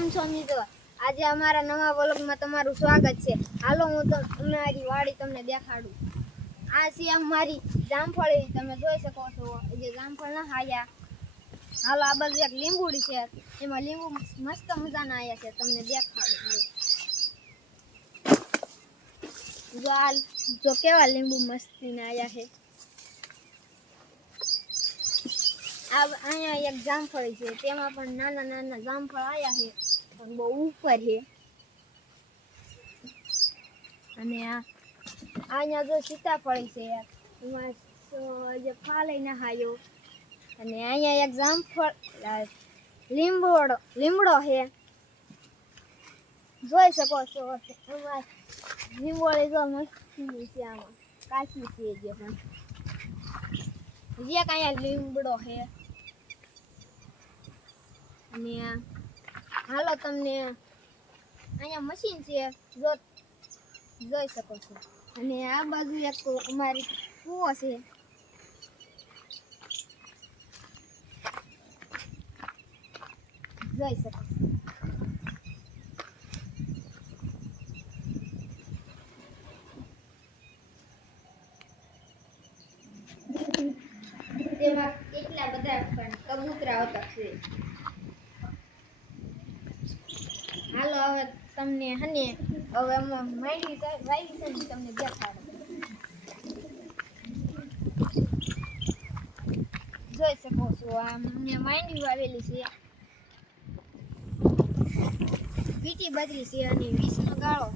કેમ છો મિત્રો? આજે અમારા નવા વ્લોગમાં તમારું સ્વાગત છે. હાલો, હું અમારી વાડી તમને દેખાડું. આ છે અમારી જામફળી તમે જોઈ શકો છો જે જામફળ ના હાયા હાલો, આ બાજુ એક લીંબુડી છે. એમાં લીંબુ મસ્ત મજાના આવ્યા છે. તમને દેખાડું જો આ જો કેવા લીંબુ મસ્તીના આવ્યા છે. આ અહીંયા એક જામફળ છે. તેમાં પણ નાના નાના જામફળ આવ્યા છે. પણ બહુ ઉપર છે. અને આ અહીંયા જો સીતાફળ છે. એમાં જે ના નહાયો અને અહીંયા એક જામફળ લીંબોડો લીમડો છે. જોઈ શકો છો. એમાં લીંબોળી જો મસ્તી છે આમાં. કાચી છે જે પણ. જે કાંઈ લીમડો છે. અને હાલો તમને અહીંયા મશીન છે, જો જોઈ શકો છો. અને આ બાજુ એક અમારી કૂવો છે. જોઈ શકો છો. તેમાં કેટલા બધા પણ કબૂતરા હતા છે હાલો હવે તમને હને હવે અમે માંડી વાઈ છે તમને દેખાડો. જોઈ શકો છો, આ મેં માંડી વાવેલી છે. વીટી બદલી છે અને વીસનો ગાળો.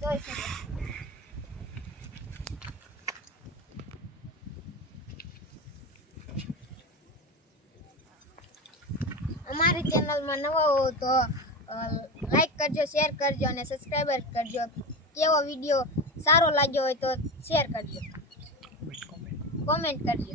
જોઈ શકો અમારી ચેનલમાં નવા હો તો લાઈક કરજો શેર કરજો અને સબસ્ક્રાઈબર કરજો. કેવો વીડિયો સારો લાગ્યો હોય તો શેર કરજો. કોમેન્ટ કરજો.